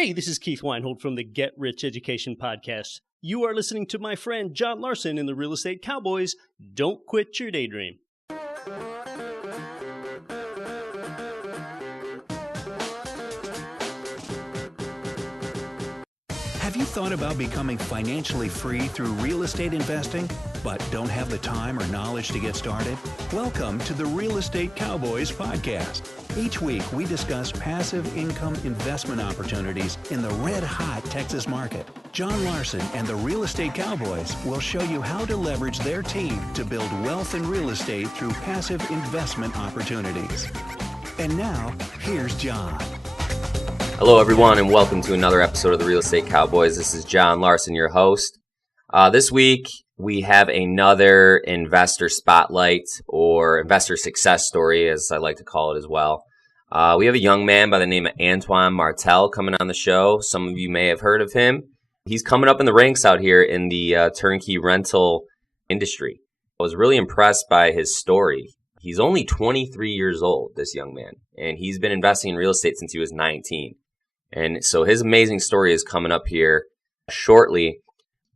Hey, this is Keith Weinhold from the Get Rich Education Podcast. You are listening to my friend John Larson in the Real Estate Cowboys. Don't quit your daydream. Have you thought about becoming financially free through real estate investing, but don't have the time or knowledge to get started? Welcome to the Real Estate Cowboys podcast. Each week, we discuss passive income investment opportunities in the red-hot Texas market. John Larson and the Real Estate Cowboys will show you how to leverage their team to build wealth in real estate through passive investment opportunities. And now, here's John. Hello, everyone, and welcome to another episode of the Real Estate Cowboys. This is John Larson, your host. This week, we have another investor spotlight or investor success story, as I like to call it as well. We have a young man by the name of Antoine Martel coming on the show. Some of you may have heard of him. He's coming up in the ranks out here in the turnkey rental industry. I was really impressed by his story. He's only 23 years old, this young man, and he's been investing in real estate since he was 19. And so his amazing story is coming up here shortly.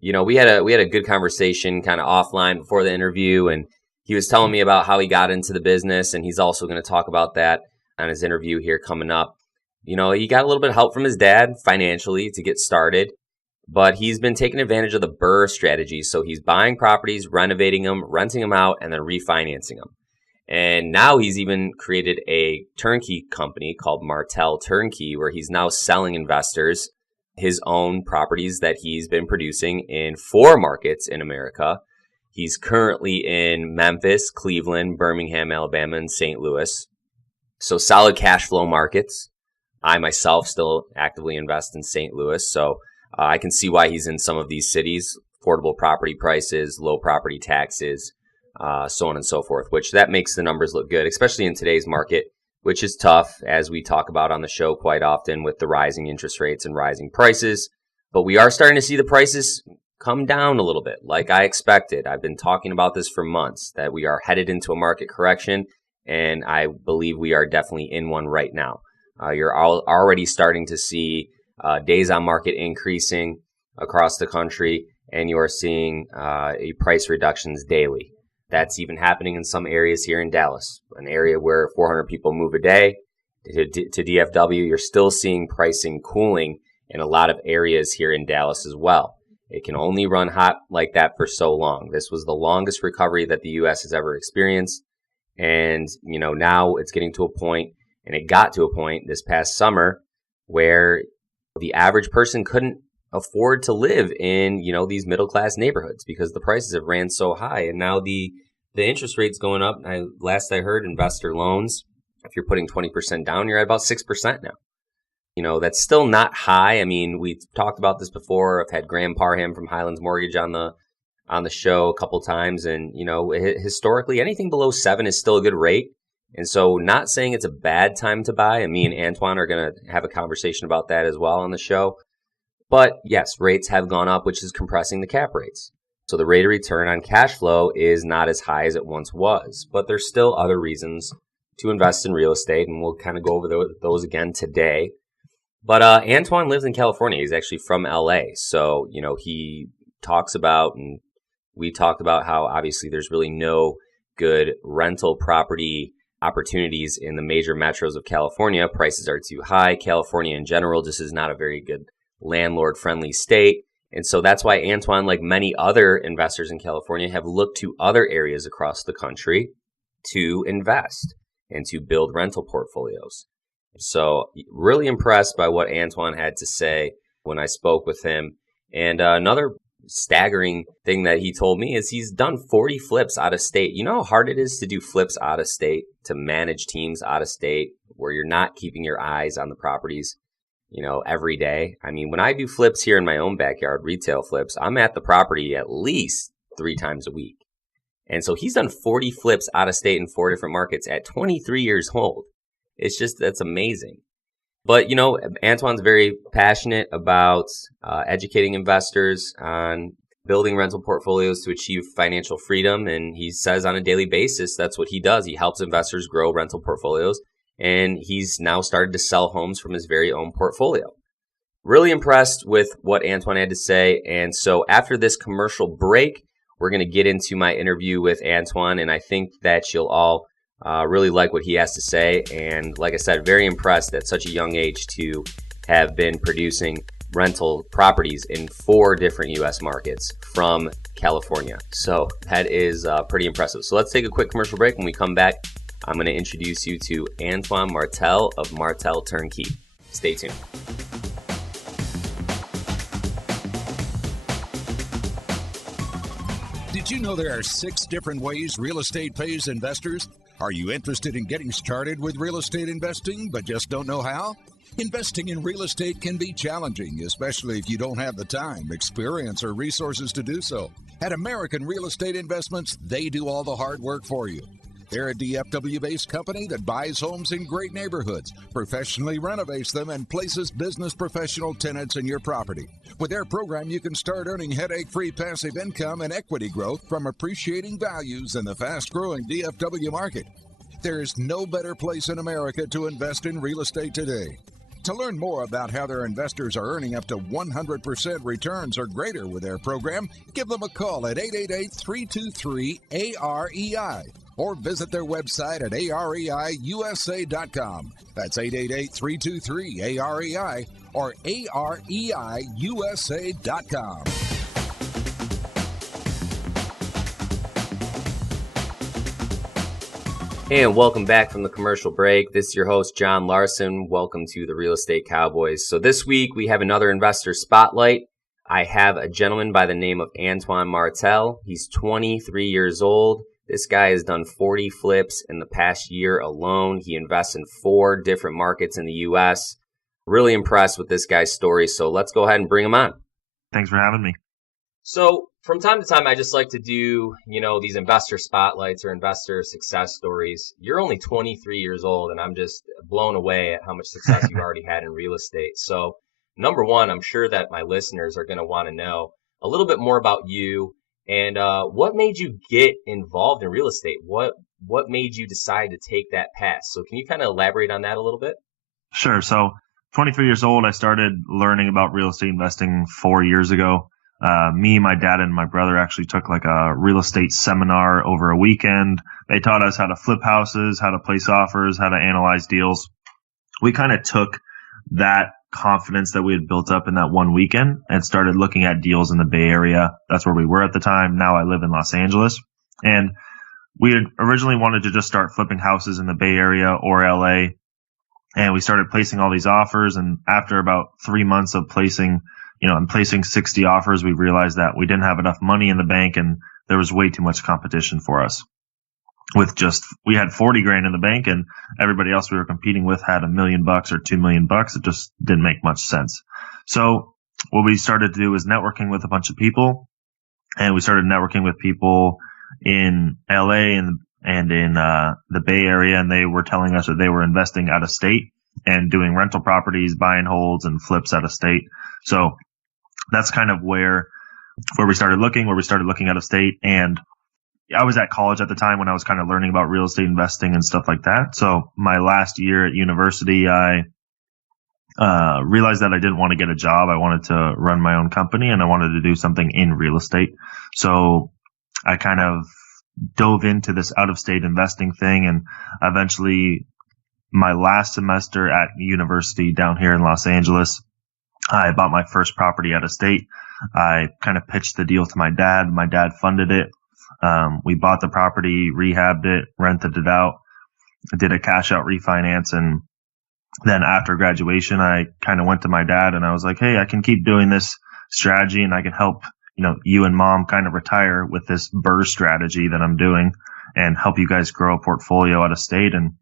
You know, we had a good conversation kind of offline before the interview, and he was telling me about how he got into the business, and he's also going to talk about that on his interview here coming up. You know, he got a little bit of help from his dad financially to get started, but he's been taking advantage of the BRRRR strategy. So he's buying properties, renovating them, renting them out, and then refinancing them. And now he's even created a turnkey company called Martel Turnkey, where he's now selling investors his own properties that he's been producing in 4 markets in America. He's currently in Memphis, Cleveland, Birmingham, Alabama, and St. Louis. So solid cash flow markets. I myself still actively invest in St. Louis, so I can see why he's in some of these cities. Affordable property prices, low property taxes, so on and so forth, which that makes the numbers look good, especially in today's market, which is tough, as we talk about on the show quite often with the rising interest rates and rising prices. But we are starting to see the prices come down a little bit, like I expected. I've been talking about this for months, that we are headed into a market correction, and I believe we are definitely in one right now. You're already starting to see days on market increasing across the country, and you are seeing price reductions daily. That's even happening in some areas here in Dallas, an area where 400 people move a day to DFW. You're still seeing pricing cooling in a lot of areas here in Dallas as well. It can only run hot like that for so long. This was the longest recovery that the U.S. has ever experienced. And, you know, now it's getting to a point, and it got to a point this past summer where the average person couldn't afford to live in, you know, these middle-class neighborhoods because the prices have ran so high. And now the interest rate's going up. Last I heard, investor loans, if you're putting 20% down, you're at about 6% now. You know, that's still not high. I mean, we talked about this before. I've had Graham Parham from Highlands Mortgage on the show a couple times. And, you know, historically, anything below 7 is still a good rate. And so not saying it's a bad time to buy. And me and Antoine are going to have a conversation about that as well on the show. But yes, rates have gone up, which is compressing the cap rates. So the rate of return on cash flow is not as high as it once was. But there's still other reasons to invest in real estate, and we'll kind of go over those again today. But Antoine lives in California. He's actually from LA. So, you know, he talks about, and we talked about how obviously there's really no good rental property opportunities in the major metros of California. Prices are too high. California in general just is not a very good landlord-friendly state. And so that's why Antoine, like many other investors in California, have looked to other areas across the country to invest and to build rental portfolios. So really impressed by what Antoine had to say when I spoke with him. And another staggering thing that he told me is he's done 40 flips out of state. You know how hard it is to do flips out of state, to manage teams out of state where you're not keeping your eyes on the properties, you know, every day. I mean, when I do flips here in my own backyard, retail flips, I'm at the property at least 3 times a week. And so he's done 40 flips out of state in 4 different markets at 23 years old. It's just, that's amazing. But, you know, Antoine's very passionate about educating investors on building rental portfolios to achieve financial freedom. And he says on a daily basis, that's what he does. He helps investors grow rental portfolios. And he's now started to sell homes from his very own portfolio. Really impressed with what Antoine had to say. And so after this commercial break, we're going to get into my interview with Antoine, and I think that you'll all really like what he has to say. And like I said, very impressed at such a young age to have been producing rental properties in 4 different U.S. markets from California. So that is pretty impressive. So let's take a quick commercial break. When we come back, I'm going to introduce you to Antoine Martel of Martel Turnkey. Stay tuned. Did you know there are 6 different ways real estate pays investors? Are you interested in getting started with real estate investing but just don't know how? Investing in real estate can be challenging, especially if you don't have the time, experience, or resources to do so. At American Real Estate Investments, they do all the hard work for you. They're a DFW-based company that buys homes in great neighborhoods, professionally renovates them, and places business professional tenants in your property. With their program, you can start earning headache-free passive income and equity growth from appreciating values in the fast-growing DFW market. There is no better place in America to invest in real estate today. To learn more about how their investors are earning up to 100% returns or greater with their program, give them a call at 888-323-AREI or visit their website at areiusa.com. That's 888-323-AREI or areiusa.com. And welcome back from the commercial break. This is your host, John Larson. Welcome to the Real Estate Cowboys. So this week we have another investor spotlight. I have a gentleman by the name of Antoine Martel. He's 23 years old. This guy has done 40 flips in the past year alone. He invests in 4 different markets in the U.S. Really impressed with this guy's story. So let's go ahead and bring him on. Thanks for having me. So from time to time, I just like to do, these investor spotlights or investor success stories. You're only 23 years old, and I'm just blown away at how much success you've already had in real estate. So number one, I'm sure that my listeners are going to want to know a little bit more about you and what made you get involved in real estate? What made you decide to take that path? So can you kind of elaborate on that a little bit? Sure. So 23 years old, I started learning about real estate investing 4 years ago. Me, my dad, and my brother actually took like a real estate seminar over a weekend. They taught us how to flip houses, how to place offers, how to analyze deals. We kind of took that confidence that we had built up in that one weekend and started looking at deals in the Bay Area. That's where we were at the time. Now I live in Los Angeles. And we had originally wanted to just start flipping houses in the Bay Area or LA. And we started placing all these offers. And after about 3 months of placing 60 offers, we realized that we didn't have enough money in the bank and there was way too much competition for us. We had 40 grand in the bank and everybody else we were competing with had $1 million or $2 million. It just didn't make much sense. So what we started to do was networking with a bunch of people, and we started networking with people in LA and in the Bay Area, and they were telling us that they were investing out of state and doing rental properties, buy and holds, and flips out of state. So that's kind of where we started looking out of state. And I was at college at the time when I was kind of learning about real estate investing and stuff like that. So my last year at university, I realized that I didn't want to get a job. I wanted to run my own company and I wanted to do something in real estate. So I kind of dove into this out of state investing thing, and eventually my last semester at university down here in Los Angeles, I bought my first property out of state. I kind of pitched the deal to my dad. My dad funded it. We bought the property, rehabbed it, rented it out, did a cash out refinance. And then after graduation, I kind of went to my dad and I was like, hey, I can keep doing this strategy and I can help, you and mom kind of retire with this BRRRR strategy that I'm doing and help you guys grow a portfolio out of state. And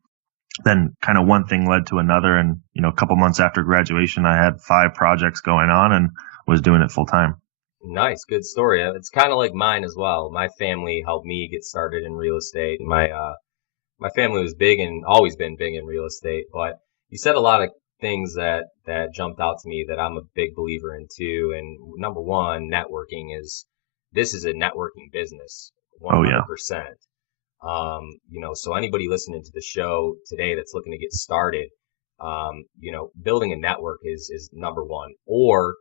then kind of one thing led to another. And, a couple months after graduation, I had 5 projects going on and was doing it full time. Nice. Good story. It's kind of like mine as well. My family helped me get started in real estate. My family was big and always been big in real estate, but you said a lot of things that jumped out to me that I'm a big believer in too. And number one, this is a networking business. 100%. Oh, yeah. So anybody listening to the show today that's looking to get started, building a network is number one, or,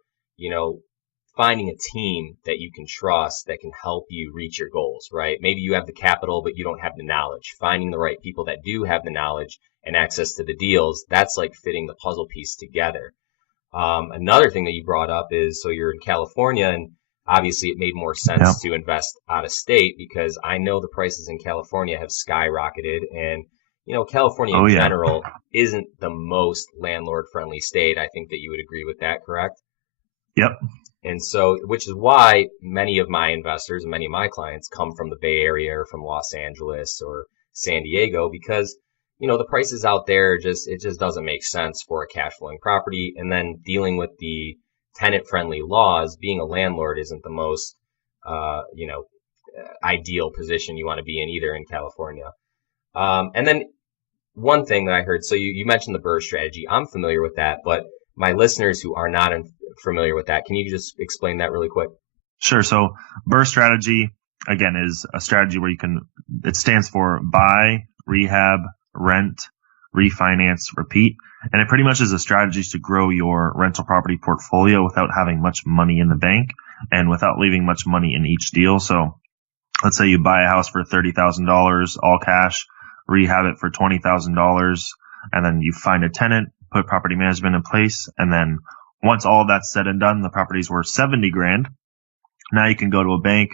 finding a team that you can trust that can help you reach your goals, right? Maybe you have the capital, but you don't have the knowledge. Finding the right people that do have the knowledge and access to the deals, that's like fitting the puzzle piece together. Another thing that you brought up is, so you're in California, and obviously it made more sense to invest out of state, because I know the prices in California have skyrocketed, and California in general isn't the most landlord friendly state. I think that you would agree with that, correct? Yep. And so, which is why many of my investors and many of my clients come from the Bay Area or from Los Angeles or San Diego, because the prices out there it just doesn't make sense for a cash flowing property. And then dealing with the tenant friendly laws, being a landlord isn't the most ideal position you want to be in either in California. And then one thing that I heard, so you mentioned the BRRRR strategy. I'm familiar with that, but my listeners who are not familiar with that, can you just explain that really quick? Sure. So BRRRR strategy, again, is a strategy where it stands for buy, rehab, rent, refinance, repeat. And it pretty much is a strategy to grow your rental property portfolio without having much money in the bank and without leaving much money in each deal. So let's say you buy a house for $30,000, all cash, rehab it for $20,000, and then you find a tenant, put property management in place, and then once all that's said and done, the property's worth $70,000. Now you can go to a bank,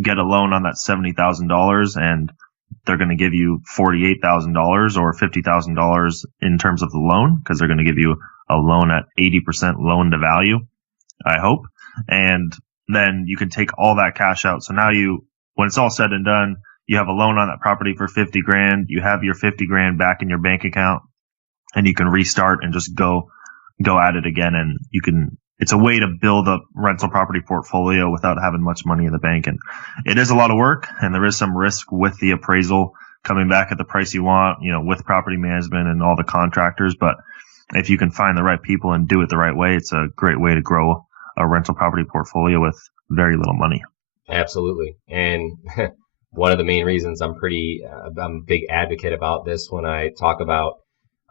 get a loan on that $70,000, and they're going to give you $48,000 or $50,000 in terms of the loan, because they're going to give you a loan at 80% loan to value, I hope. And then you can take all that cash out. So now when it's all said and done, you have a loan on that property for $50,000. You have your $50,000 back in your bank account, and you can restart and just go at it again. And it's a way to build a rental property portfolio without having much money in the bank. And it is a lot of work, and there is some risk with the appraisal coming back at the price you want, with property management and all the contractors. But if you can find the right people and do it the right way, it's a great way to grow a rental property portfolio with very little money. Absolutely. And one of the main reasons I'm a big advocate about this when I talk about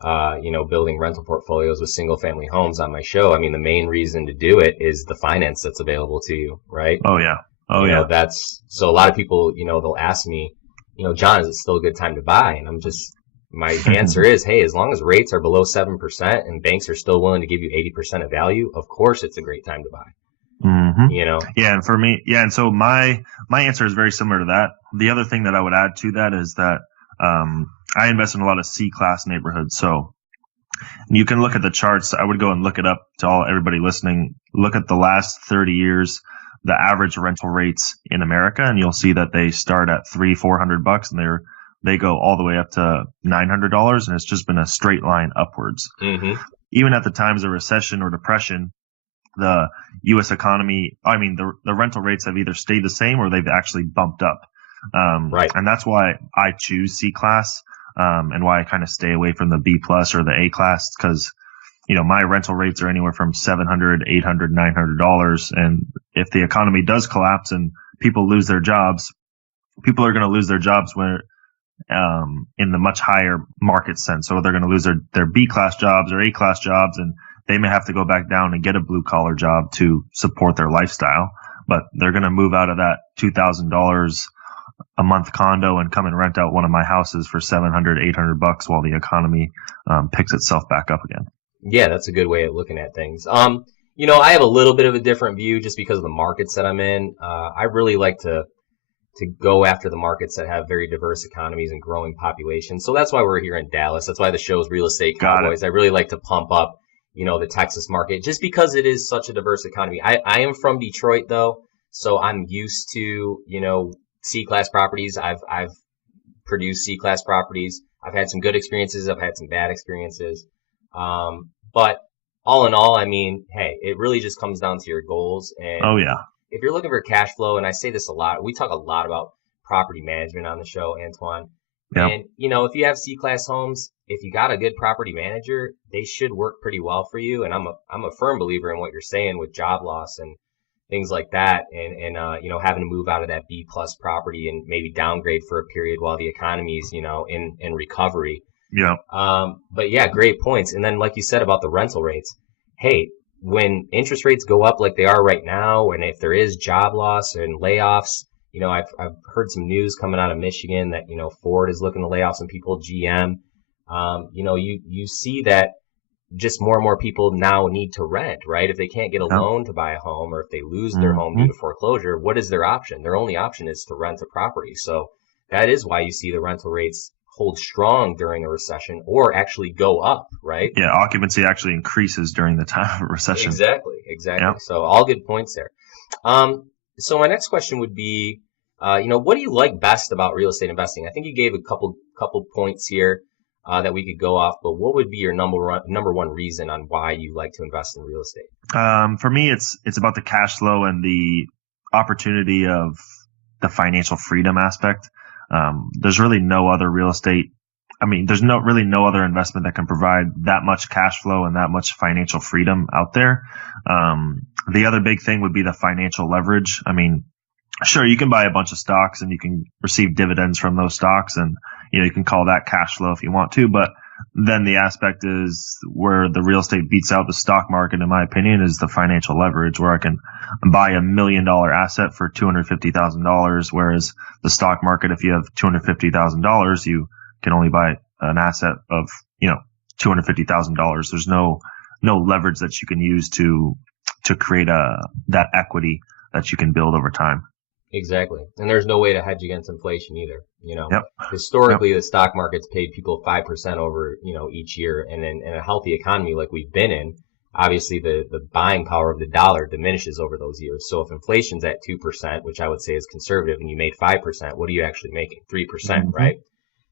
building rental portfolios with single family homes on my show. I mean, the main reason to do it is the finance that's available to you, right? Oh yeah. So a lot of people, they'll ask me, John, is it still a good time to buy? And my answer is, hey, as long as rates are below 7% and banks are still willing to give you 80% of value, of course it's a great time to buy. Mm-hmm. Yeah. And for me, and so my answer is very similar to that. The other thing that I would add to that is that, I invest in a lot of C-class neighborhoods. So you can look at the charts. I would go and look it up to everybody listening. Look at the last 30 years, the average rental rates in America, and you'll see that they start at $300-400 and they go all the way up to $900, and it's just been a straight line upwards. Mm-hmm. Even at the times of recession or depression, the U.S. economy, the rental rates have either stayed the same or they've actually bumped up. Right. And that's why I choose C-class, and why I kind of stay away from the B+ or the A class, because, my rental rates are anywhere from $700, $800, $900. And if the economy does collapse and people lose their jobs, people are going to lose their jobs in the much higher market sense. So they're going to lose their B class jobs or A class jobs, and they may have to go back down and get a blue collar job to support their lifestyle. But they're going to move out of that $2,000 a month condo and come and rent out one of my houses for $700-800 while the economy picks itself back up again. Yeah, that's a good way of looking at things. I have a little bit of a different view just because of the markets that I'm in. I really like to go after the markets that have very diverse economies and growing populations. So that's why we're here in Dallas. That's why the show is Real Estate Cowboys. I really like to pump up, the Texas market just because it is such a diverse economy. I am from Detroit though, so I'm used to, C-class properties. I've produced C-class properties. I've had some good experiences. I've had some bad experiences. But all in all, hey, it really just comes down to your goals. And oh yeah, if you're looking for cash flow, and I say this a lot, we talk a lot about property management on the show, Antoine. Yep. And, if you have C-class homes, if you got a good property manager, they should work pretty well for you. And I'm a firm believer in what you're saying with job loss and things like that, and having to move out of that B+ property and maybe downgrade for a period while the economy's, in recovery. Yeah. But yeah, great points. And then like you said about the rental rates, hey, when interest rates go up like they are right now, and if there is job loss and layoffs, I've heard some news coming out of Michigan that, Ford is looking to lay off some people, GM. You see that just more and more people now need to rent, right? If they can't get a loan to buy a home, or if they lose their home due to foreclosure, what is their option? Their only option is to rent a property. So that is why you see the rental rates hold strong during a recession, or actually go up, right? Yeah, occupancy actually increases during the time of a recession. Exactly. Yeah. So all good points there. So my next question would be, what do you like best about real estate investing? I think you gave a couple points here that we could go off, but what would be your number one reason on why you like to invest in real estate? For me, it's about the cash flow and the opportunity of the financial freedom aspect. There's really no other real estate. I mean, there's really no other investment that can provide that much cash flow and that much financial freedom out there. The other big thing would be the financial leverage. I mean, sure, you can buy a bunch of stocks and you can receive dividends from those stocks, and you can call that cash flow if you want to, but then the aspect is where the real estate beats out the stock market, in my opinion, is the financial leverage, where I can buy $1 million asset for $250,000, whereas the stock market, if you have $250,000, you can only buy an asset of, $250,000. There's no leverage that you can use to create that equity that you can build over time. Exactly. And there's no way to hedge against inflation either. Yep. Historically, The stock market's paid people 5% over, each year. And in a healthy economy like we've been in, obviously the buying power of the dollar diminishes over those years. So if inflation's at 2%, which I would say is conservative, and you made 5%, what are you actually making? 3%, right?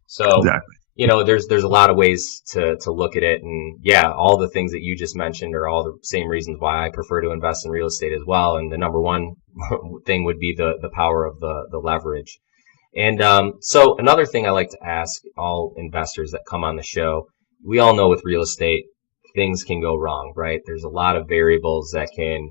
So, exactly. There's a lot of ways to look at it. And yeah, all the things that you just mentioned are all the same reasons why I prefer to invest in real estate as well. And the number one thing would be the power of the leverage. And so another thing I like to ask all investors that come on the show, we all know with real estate, things can go wrong, right? There's a lot of variables that can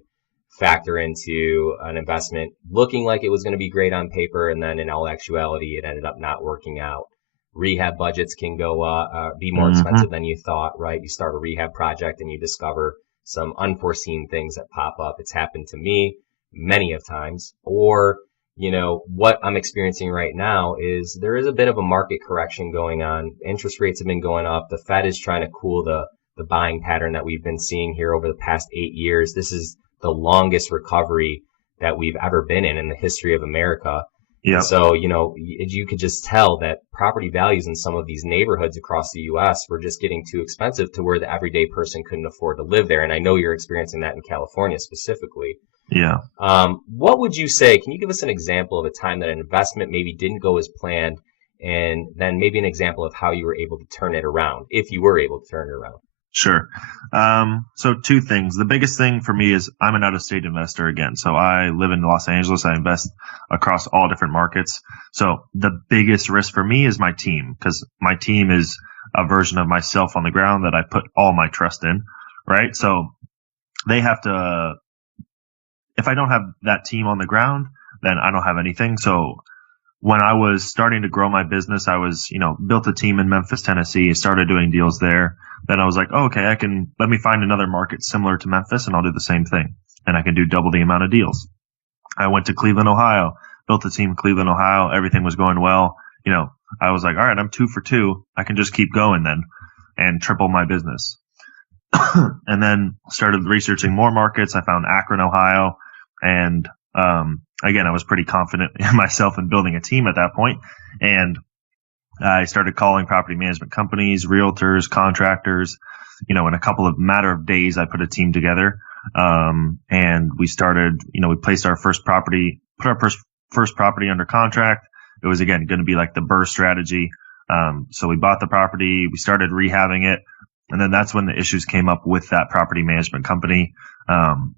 factor into an investment looking like it was going to be great on paper, and then in all actuality, it ended up not working out. Rehab budgets can be more expensive than you thought, right? You start a rehab project and you discover some unforeseen things that pop up. It's happened to me many of times. Or, what I'm experiencing right now is there is a bit of a market correction going on. Interest rates have been going up. The Fed is trying to cool the buying pattern that we've been seeing here over the past 8 years. This is the longest recovery that we've ever been in the history of America. Yeah. So, you could just tell that property values in some of these neighborhoods across the U.S. were just getting too expensive to where the everyday person couldn't afford to live there. And I know you're experiencing that in California specifically. Yeah. What would you say? Can you give us an example of a time that an investment maybe didn't go as planned, and then maybe an example of how you were able to turn it around, if you were able to turn it around? Sure. So two things. The biggest thing for me is I'm an out-of-state investor again. So I live in Los Angeles. I invest across all different markets. So the biggest risk for me is my team, because my team is a version of myself on the ground that I put all my trust in, right? So they have to, if I don't have that team on the ground, then I don't have anything. So when I was starting to grow my business, I was, built a team in Memphis, Tennessee, started doing deals there. Then I was like, oh, okay, let me find another market similar to Memphis and I'll do the same thing. And I can do double the amount of deals. I went to Cleveland, Ohio, built a team in Cleveland, Ohio. Everything was going well. I was like, all right, I'm 2 for 2. I can just keep going then and triple my business. And then started researching more markets. I found Akron, Ohio. And, again, I was pretty confident in myself and building a team at that point. And I started calling property management companies, realtors, contractors. In a couple of matter of days, I put a team together. And we started, we placed our first property, put our first property under contract. It was, again, going to be like the BRRRR strategy. So we bought the property, we started rehabbing it. And then that's when the issues came up with that property management company. And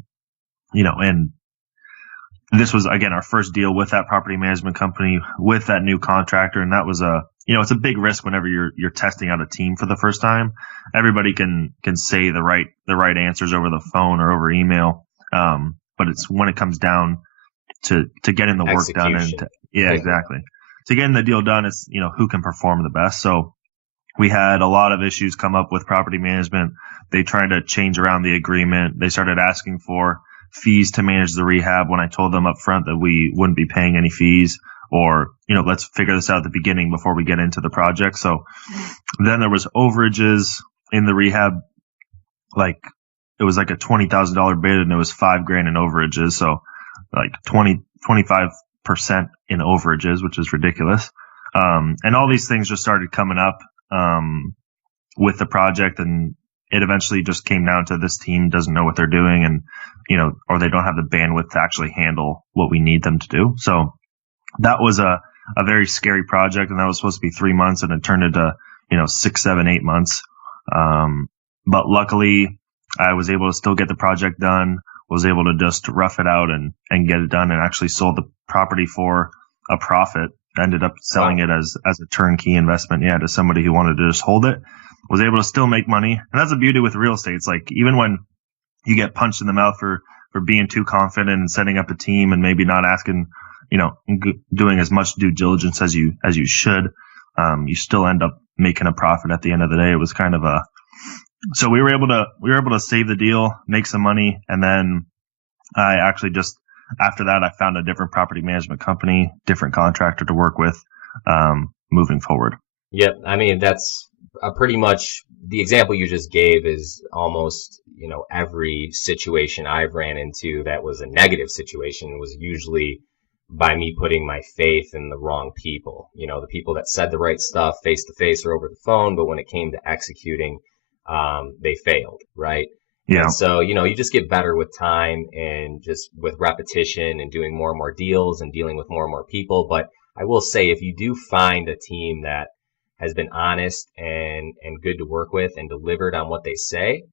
this was, again, our first deal with that property management company, with that new contractor. And that was it's a big risk whenever you're testing out a team for the first time. Everybody can say the right answers over the phone or over email. But it's when it comes down to getting the work done. And exactly. To getting the deal done, it's, who can perform the best. So we had a lot of issues come up with property management. They tried to change around the agreement. They started asking for fees to manage the rehab when I told them up front that we wouldn't be paying any fees, or, let's figure this out at the beginning before we get into the project. So then there was overages in the rehab. Like, it was like a $20,000 bid and it was $5,000 in overages. So like 25% in overages, which is ridiculous. And all these things just started coming up with the project, and it eventually just came down to this team doesn't know what they're doing, and or they don't have the bandwidth to actually handle what we need them to do. So that was a very scary project, and that was supposed to be 3 months, and it turned into 6, 7, 8 months. But luckily, I was able to still get the project done. Was able to just rough it out and get it done, and actually sold the property for a profit. Ended up selling it as a turnkey investment, to somebody who wanted to just hold it. Was able to still make money. And that's the beauty with real estate. It's like, even when you get punched in the mouth for being too confident and setting up a team and maybe not asking, doing as much due diligence as you should, you still end up making a profit at the end of the day. It was kind of so we were able to save the deal, make some money, and then I actually just after that I found a different property management company, different contractor to work with, moving forward. Yep, I mean that's pretty much the example you just gave is almost every situation I've ran into that was a negative situation was usually by me putting my faith in the wrong people. The people that said the right stuff face to face or over the phone, but when it came to executing, they failed, right? Yeah. And so, you just get better with time and just with repetition and doing more and more deals and dealing with more and more people. But I will say, if you do find a team that has been honest and good to work with and delivered on what they say,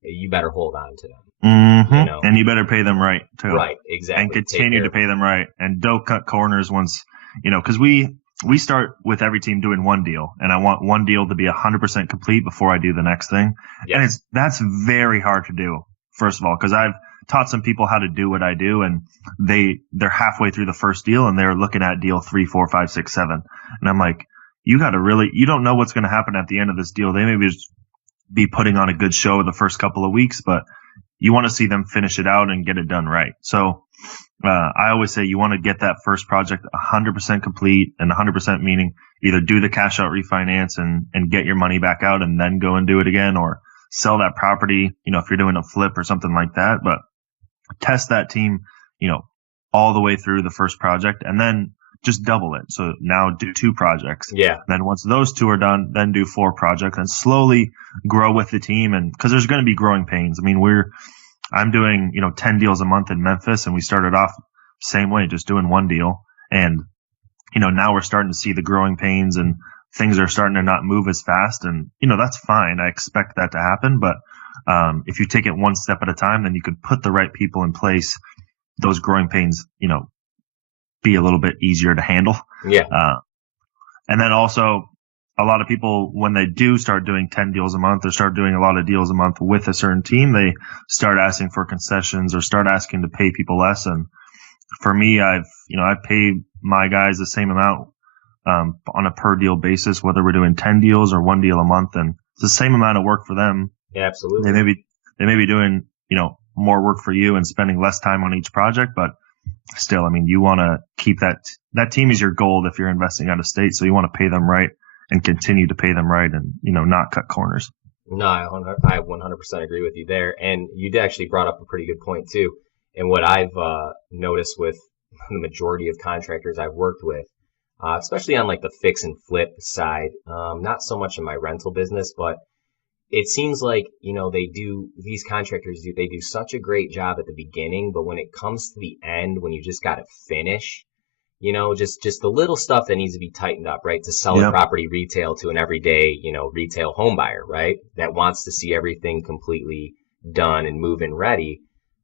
you better hold on to them. Mm-hmm. And you better pay them right too. Right, exactly. And continue to pay them right. And don't cut corners once, because we start with every team doing one deal, and I want one deal to be 100% complete before I do the next thing. Yes. And that's very hard to do, first of all, because I've taught some people how to do what I do, and they're halfway through the first deal and they're looking at deal 3, 4, 5, 6, 7. And I'm like, you don't know what's going to happen at the end of this deal. They may just be putting on a good show the first couple of weeks, but you want to see them finish it out and get it done right. So I always say you want to get that first project 100% complete, and 100% meaning either do the cash out refinance and get your money back out and then go and do it again, or sell that property, if you're doing a flip or something like that. But test that team, all the way through the first project, and then just double it. So now do 2 projects. Yeah. Then once those 2 are done, then do 4 projects and slowly grow with the team. And because there's going to be growing pains. I mean, I'm doing, 10 deals a month in Memphis, and we started off same way, just doing one deal. And, now we're starting to see the growing pains and things are starting to not move as fast. And, that's fine. I expect that to happen. But if you take it one step at a time, then you could put the right people in place. Those growing pains, be a little bit easier to handle. Yeah. And then also, a lot of people, when they do start doing 10 deals a month or start doing a lot of deals a month with a certain team, they start asking for concessions or start asking to pay people less. And for me, I pay my guys the same amount on a per deal basis, whether we're doing 10 deals or 1 deal a month, and it's the same amount of work for them. Yeah, absolutely. They may be doing, more work for you and spending less time on each project, but still, I mean, you want to keep that team is your gold if you're investing out of state. So you want to pay them right and continue to pay them right, and, not cut corners. No, I 100% agree with you there. And you actually brought up a pretty good point too. And what I've noticed with the majority of contractors I've worked with, especially on like the fix and flip side, not so much in my rental business, but it seems like, these contractors they do such a great job at the beginning, but when it comes to the end, when you just got to finish, just the little stuff that needs to be tightened up, right? To sell a property retail to an everyday, retail home buyer, right? That wants to see everything completely done and move-in ready.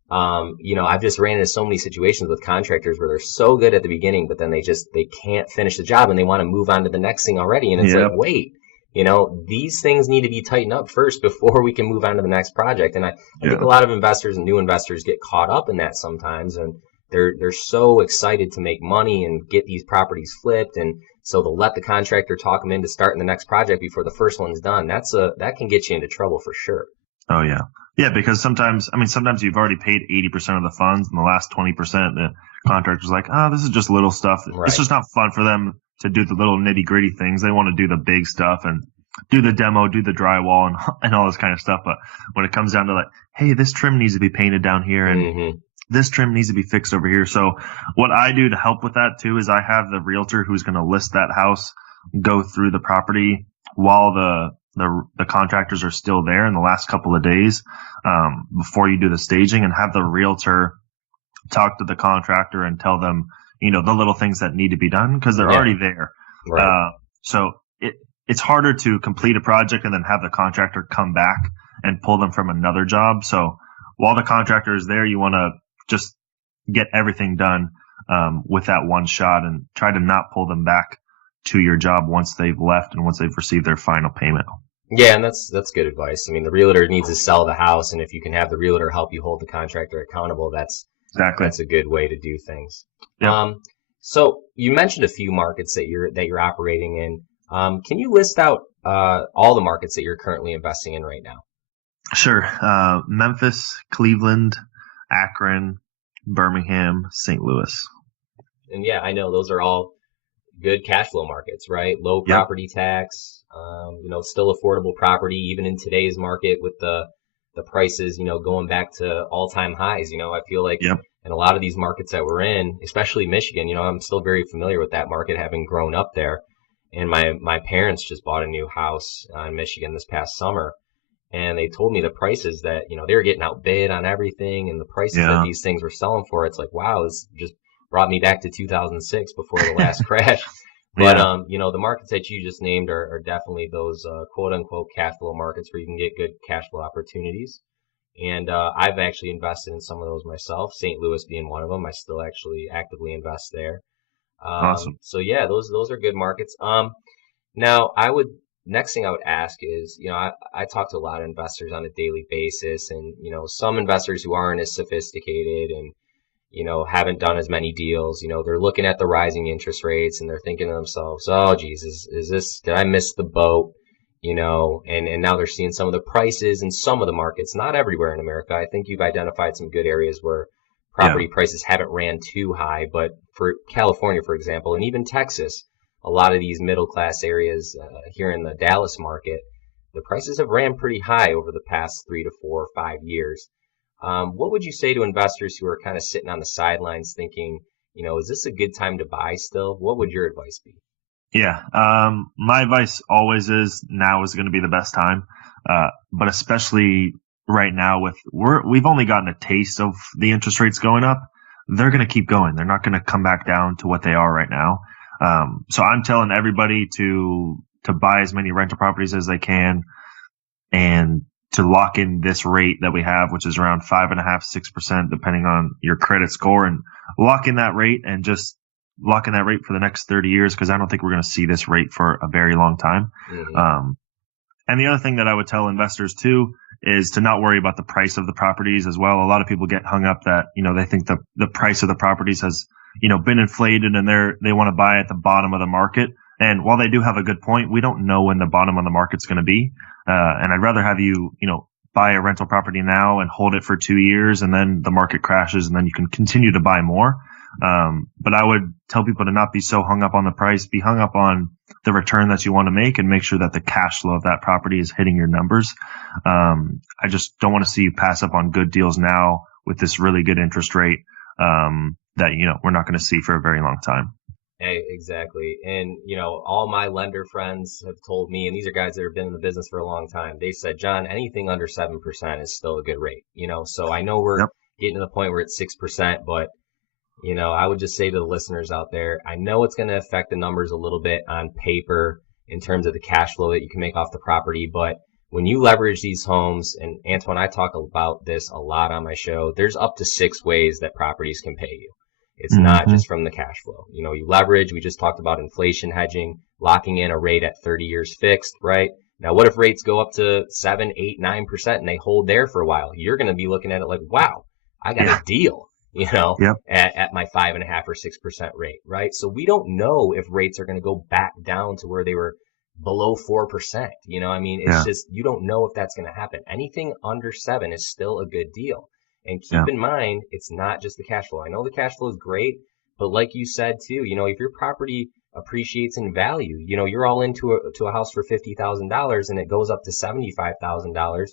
I've just ran into so many situations with contractors where they're so good at the beginning, but then they can't finish the job and they want to move on to the next thing already. And it's like, wait, these things need to be tightened up first before we can move on to the next project. And I think a lot of investors and new investors get caught up in that sometimes. And they're so excited to make money and get these properties flipped, and so they'll let the contractor talk them into starting the next project before the first one's done. That can get you into trouble for sure. Oh yeah. Yeah, because sometimes you've already paid 80% of the funds, and the last 20%, the contractor's like, oh, this is just little stuff. Right. It's just not fun for them to do the little nitty gritty things. They want to do the big stuff and do the demo, do the drywall and all this kind of stuff. But when it comes down to like, hey, this trim needs to be painted down here and this trim needs to be fixed over here. So what I do to help with that too is I have the realtor who's going to list that house go through the property while the contractors are still there in the last couple of days before you do the staging, and have the realtor talk to the contractor and tell them, the little things that need to be done because they're already there. Right. So it's harder to complete a project and then have the contractor come back and pull them from another job. So while the contractor is there, you want to just get everything done with that one shot and try to not pull them back to your job once they've left and once they've received their final payment. Yeah, and that's good advice. I mean, the realtor needs to sell the house, and if you can have the realtor help you hold the contractor accountable, that's a good way to do things. Yep. So you mentioned a few markets that you're operating in. Can you list out all the markets that you're currently investing in right now? Sure. Memphis, Cleveland, Akron, Birmingham, St. Louis. And yeah, I know those are all good cash flow markets, right? Low property tax, still affordable property, even in today's market with the prices, going back to all-time highs. I feel like in a lot of these markets that we're in, especially Michigan, I'm still very familiar with that market, having grown up there. And my parents just bought a new house in Michigan this past summer, and they told me the prices that, they were getting outbid on everything, and the prices that these things were selling for. It's like, wow, this just brought me back to 2006 before the last crash. But, the markets that you just named are definitely those quote unquote cash flow markets where you can get good cash flow opportunities. And I've actually invested in some of those myself, St. Louis being one of them. I still actually actively invest there. Awesome. So yeah, those are good markets. Now next thing I would ask is, I talk to a lot of investors on a daily basis, and, some investors who aren't as sophisticated and, haven't done as many deals, they're looking at the rising interest rates and they're thinking to themselves, oh, geez, did I miss the boat? And now they're seeing some of the prices in some of the markets, not everywhere in America. I think you've identified some good areas where property prices haven't ran too high, but for California, for example, and even Texas, a lot of these middle class areas here in the Dallas market, the prices have ran pretty high over the past 3 to 4 or 5 years. What would you say to investors who are kind of sitting on the sidelines thinking, is this a good time to buy still? What would your advice be? Yeah. My advice always is now is going to be the best time. But especially right now we've only gotten a taste of the interest rates going up. They're going to keep going. They're not going to come back down to what they are right now. So I'm telling everybody to buy as many rental properties as they can and to lock in this rate that we have, which is around 5.5%, 6%, depending on your credit score, and lock in that rate and just lock in that rate for the next 30 years, because I don't think we're going to see this rate for a very long time. Mm-hmm. And the other thing that I would tell investors too is to not worry about the price of the properties as well. A lot of people get hung up that, they think the price of the properties has, been inflated and they want to buy at the bottom of the market. And while they do have a good point, we don't know when the bottom of the market's going to be. And I'd rather have you, buy a rental property now and hold it for 2 years, and then the market crashes and then you can continue to buy more. But I would tell people to not be so hung up on the price, be hung up on the return that you want to make, and make sure that the cash flow of that property is hitting your numbers. I just don't want to see you pass up on good deals now with this really good interest rate that, we're not going to see for a very long time. Exactly. And, all my lender friends have told me, and these are guys that have been in the business for a long time, they said, John, anything under 7% is still a good rate, so I know we're getting to the point where it's 6%, but, I would just say to the listeners out there, I know it's going to affect the numbers a little bit on paper in terms of the cash flow that you can make off the property, but when you leverage these homes, and Antoine, I talk about this a lot on my show, there's up to 6 ways that properties can pay you. It's not just from the cash flow. You leverage, we just talked about inflation hedging, locking in a rate at 30 years fixed, right? Now, what if rates go up to 7, 8, 9% and they hold there for a while? You're going to be looking at it like, wow, I got a deal. Yep. at my 5.5 or 6% rate, right? So we don't know if rates are going to go back down to where they were below 4%. I mean, it's just, you don't know if that's going to happen. Anything under 7 is still a good deal. And keep in mind, it's not just the cash flow. I know the cash flow is great, but like you said too, if your property appreciates in value, you're all into a house for $50,000 and it goes up to $75,000.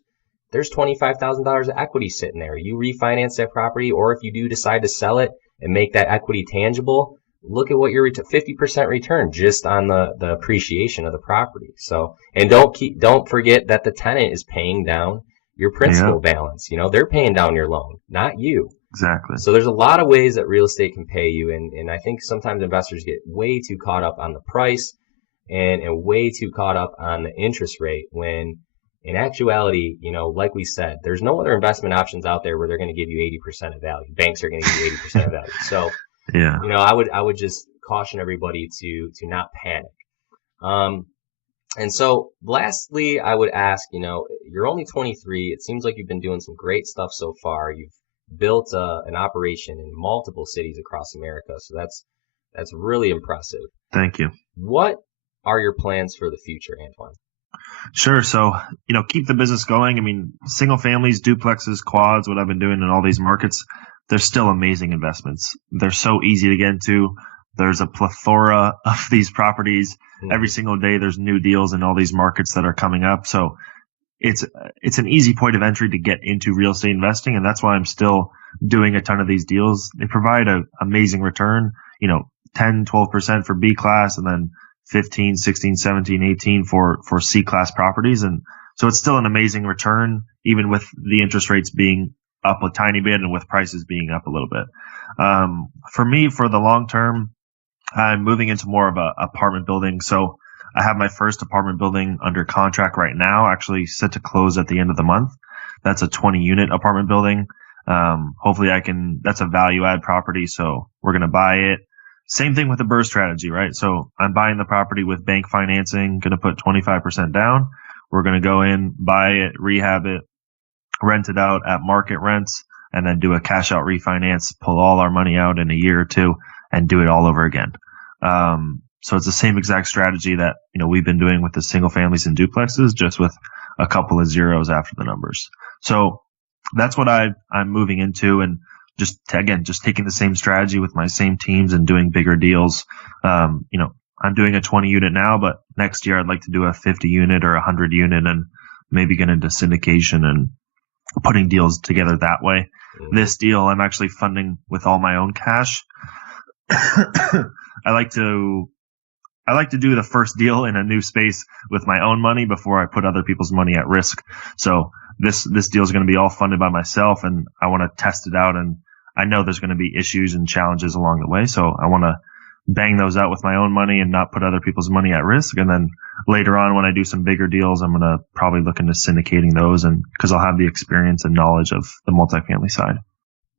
There's $25,000 of equity sitting there. You refinance that property, or if you do decide to sell it and make that equity tangible, look at what your 50% return just on the appreciation of the property. So, and don't forget that the tenant is paying down your principal balance. They're paying down your loan, not you. Exactly. So there's a lot of ways that real estate can pay you. And I think sometimes investors get way too caught up on the price and way too caught up on the interest rate, when in actuality, like we said, there's no other investment options out there where they're going to give you 80% of value. Banks are going to give you 80% of value. So, I would just caution everybody to not panic. And so lastly, I would ask, you're only 23. It seems like you've been doing some great stuff so far. You've built an operation in multiple cities across America. So that's really impressive. Thank you. What are your plans for the future, Antoine? Sure. So, keep the business going. I mean, single families, duplexes, quads, what I've been doing in all these markets, they're still amazing investments. They're so easy to get into. There's a plethora of these properties. Every single day there's new deals in all these markets that are coming up. So it's an easy point of entry to get into real estate investing. And that's why I'm still doing a ton of these deals. They provide an amazing return, 10, 12% for B class, and then 15, 16, 17, 18 for C class properties. And so it's still an amazing return, even with the interest rates being up a tiny bit and with prices being up a little bit. For me, for the long term, I'm moving into more of a apartment building. So I have my first apartment building under contract right now, actually set to close at the end of the month. That's a 20-unit apartment building. Hopefully that's a value add property. So we're going to buy it. Same thing with the BRRRR strategy, right? So I'm buying the property with bank financing, going to put 25% down. We're going to go in, buy it, rehab it, rent it out at market rents, and then do a cash out refinance, pull all our money out in a year or two, and do it all over again. So it's the same exact strategy that, we've been doing with the single families and duplexes, just with a couple of zeros after the numbers. So that's what I'm moving into, and just taking the same strategy with my same teams and doing bigger deals. I'm doing a 20 unit now, but next year I'd like to do a 50 unit or 100 unit and maybe get into syndication and putting deals together that way. This deal I'm actually funding with all my own cash. I like to do the first deal in a new space with my own money before I put other people's money at risk. So this deal is going to be all funded by myself, and I want to test it out. And I know there's going to be issues and challenges along the way. So I want to bang those out with my own money and not put other people's money at risk. And then later on, when I do some bigger deals, I'm going to probably look into syndicating those, and because I'll have the experience and knowledge of the multifamily side.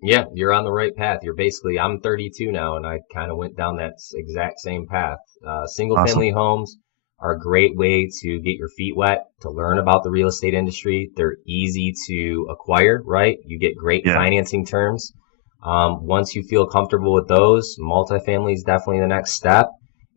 Yeah, you're on the right path. I'm 32 now, and I kind of went down that exact same path. Single family homes are a great way to get your feet wet, to learn about the real estate industry. They're easy to acquire, right? You get great financing terms. Once you feel comfortable with those, multifamily is definitely the next step.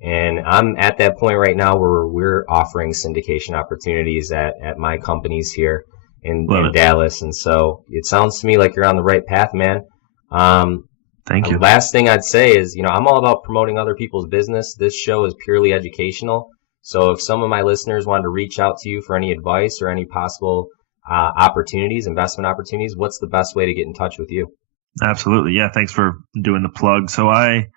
And I'm at that point right now where we're offering syndication opportunities at my companies here in Dallas. And so it sounds to me like you're on the right path, man. Thank you. The last thing I'd say is, I'm all about promoting other people's business. This show is purely educational. So if some of my listeners wanted to reach out to you for any advice or any possible investment opportunities, what's the best way to get in touch with you? Absolutely. Yeah. Thanks for doing the plug. So I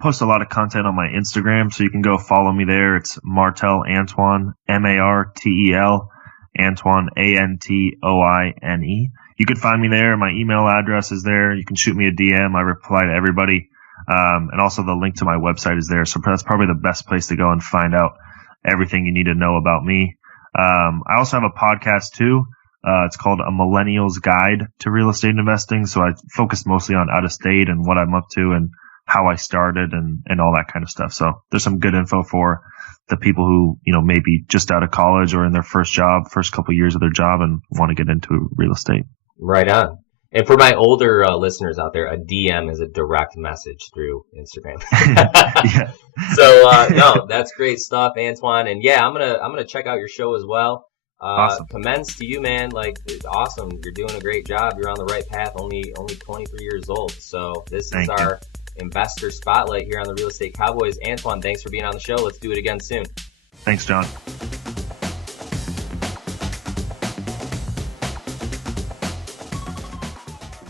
post a lot of content on my Instagram, so you can go follow me there. It's Martel Antoine, Martel, Antoine, Antoine. You can find me there. My email address is there. You can shoot me a DM. I reply to everybody. And also the link to my website is there. So that's probably the best place to go and find out everything you need to know about me. I also have a podcast too. It's called A Millennial's Guide to Real Estate Investing. So I focus mostly on out of state and what I'm up to and how I started and all that kind of stuff. So there's some good info for the people who, maybe just out of college or in their first couple of years of their job and want to get into real estate. Right on. And for my older listeners out there, a DM is a direct message through Instagram. Yeah. So no, that's great stuff, Antoine. And yeah, I'm gonna check out your show as well. Awesome. Commends to you, man. Like, it's awesome. You're doing a great job. You're on the right path. Only 23 years old. So this is our investor spotlight here on the Real Estate Cowboys. Antoine, thanks for being on the show. Let's do it again soon. Thanks, John.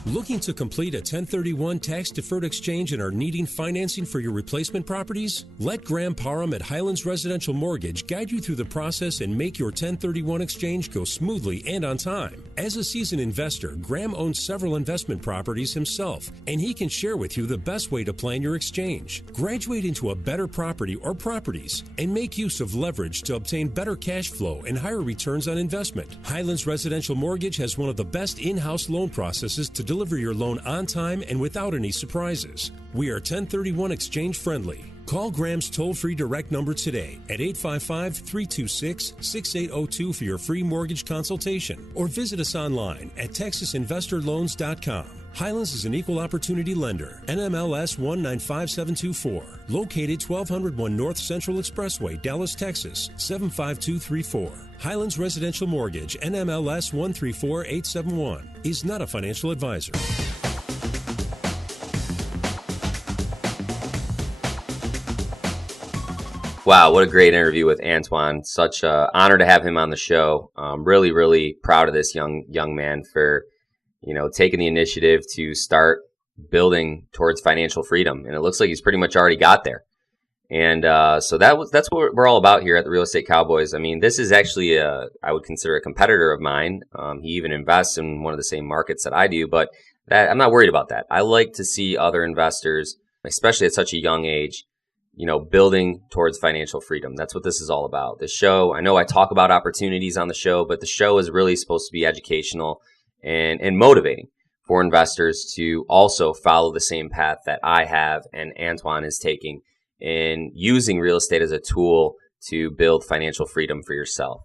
Looking to complete a 1031 tax-deferred exchange and are needing financing for your replacement properties? Let Graham Parham at Highlands Residential Mortgage guide you through the process and make your 1031 exchange go smoothly and on time. As a seasoned investor, Graham owns several investment properties himself, and he can share with you the best way to plan your exchange. Graduate into a better property or properties and make use of leverage to obtain better cash flow and higher returns on investment. Highlands Residential Mortgage has one of the best in-house loan processes to deliver your loan on time and without any surprises. We are 1031 exchange friendly. Call Graham's toll-free direct number today at 855-326-6802 for your free mortgage consultation, or visit us online at texasinvestorloans.com. Highlands is an equal opportunity lender, NMLS 195724, located 1201 North Central Expressway, Dallas, Texas 75234. Highlands Residential Mortgage, NMLS 134871, is not a financial advisor. Wow, what a great interview with Antoine. Such an honor to have him on the show. Really, really proud of this young man for, taking the initiative to start building towards financial freedom. And it looks like he's pretty much already got there. And so that's what we're all about here at the Real Estate Cowboys. I mean, this is actually I would consider a competitor of mine. He even invests in one of the same markets that I do, but I'm not worried about that. I like to see other investors, especially at such a young age, building towards financial freedom. That's what this is all about. The show, I know I talk about opportunities on the show, but the show is really supposed to be educational and motivating for investors to also follow the same path that I have and Antoine is taking in using real estate as a tool to build financial freedom for yourself.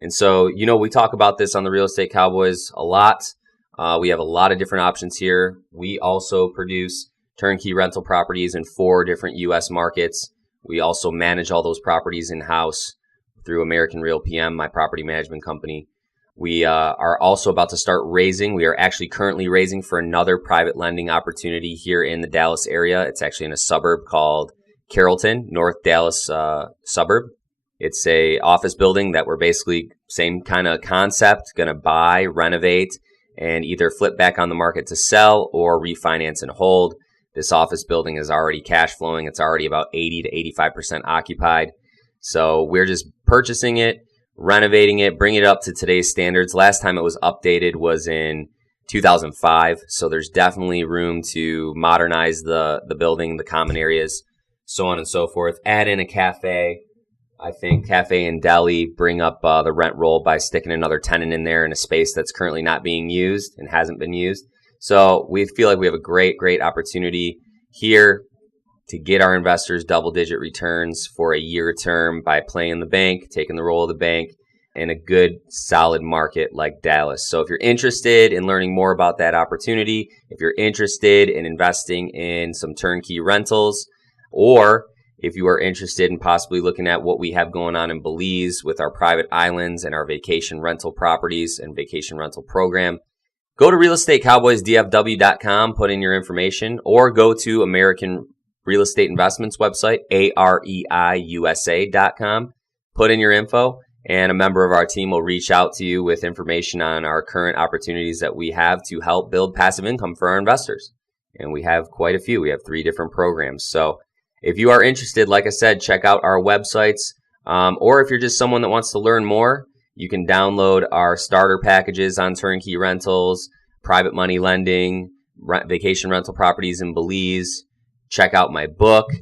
And so, we talk about this on the Real Estate Cowboys a lot. We have a lot of different options here. We also produce turnkey rental properties in 4 different U.S. markets. We also manage all those properties in-house through American Real PM, my property management company. We are also about to start raising. We are actually currently raising for another private lending opportunity here in the Dallas area. It's actually in a suburb called Carrollton, North Dallas suburb. It's a office building that we're basically same kind of concept, going to buy, renovate, and either flip back on the market to sell or refinance and hold. This office building is already cash flowing. It's already about 80 to 85% occupied. So we're just purchasing it, renovating it, bringing it up to today's standards. Last time it was updated was in 2005. So there's definitely room to modernize the building, the common areas, so on and so forth. Add in a cafe. I think cafe and deli, bring up the rent roll by sticking another tenant in there in a space that's currently not being used and hasn't been used. So we feel like we have a great opportunity here to get our investors double-digit returns for a year term by playing the bank, taking the role of the bank in a good, solid market like Dallas. So if you're interested in learning more about that opportunity, if you're interested in investing in some turnkey rentals, or if you are interested in possibly looking at what we have going on in Belize with our private islands and our vacation rental properties and vacation rental program, go to realestatecowboysdfw.com, put in your information, or go to American Real Estate Investments website, AREIUSA.com, put in your info, and a member of our team will reach out to you with information on our current opportunities that we have to help build passive income for our investors. And we have quite a few. We have 3 different programs. So if you are interested, like I said, check out our websites, or if you're just someone that wants to learn more, you can download our starter packages on turnkey rentals, private money lending, vacation rental properties in Belize. Check out my book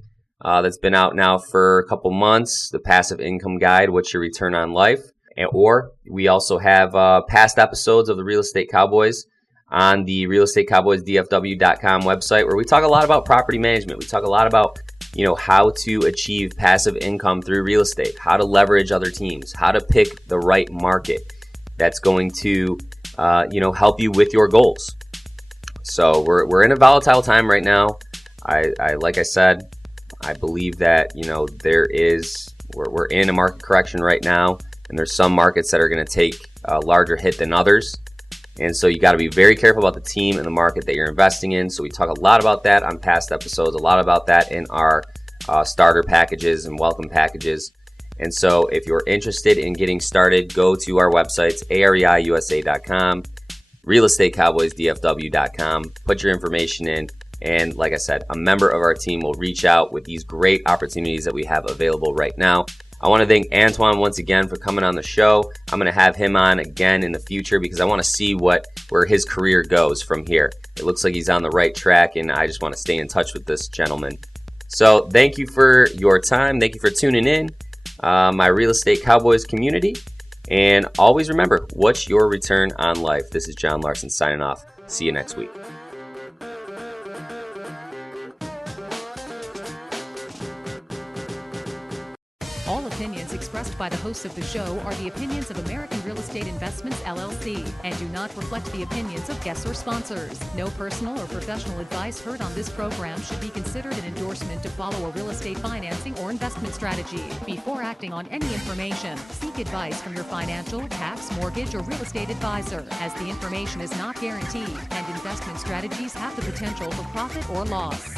that's been out now for a couple months, The Passive Income Guide, What's Your Return on Life? Or we also have past episodes of the Real Estate Cowboys on the realestatecowboysdfw.com website, where we talk a lot about property management. We talk a lot about how to achieve passive income through real estate, how to leverage other teams, how to pick the right market that's going to, help you with your goals. So we're in a volatile time right now. I like I said, I believe that, you know, we're in a market correction right now, and there's some markets that are going to take a larger hit than others. And so you got to be very careful about the team and the market that you're investing in. So we talk a lot about that on past episodes, a lot about that in our starter packages and welcome packages. And so if you're interested in getting started, go to our websites, areiusa.com, realestatecowboysdfw.com, put your information in. And like I said, a member of our team will reach out with these great opportunities that we have available right now. I want to thank Antoine once again for coming on the show. I'm going to have him on again in the future because I want to see where his career goes from here. It looks like he's on the right track, and I just want to stay in touch with this gentleman. So thank you for your time. Thank you for tuning in, my Real Estate Cowboys community. And always remember, what's your return on life? This is John Larson signing off. See you next week. All opinions expressed by the hosts of the show are the opinions of American Real Estate Investments, LLC, and do not reflect the opinions of guests or sponsors. No personal or professional advice heard on this program should be considered an endorsement to follow a real estate financing or investment strategy. Before acting on any information, seek advice from your financial, tax, mortgage, or real estate advisor, as the information is not guaranteed and investment strategies have the potential for profit or loss.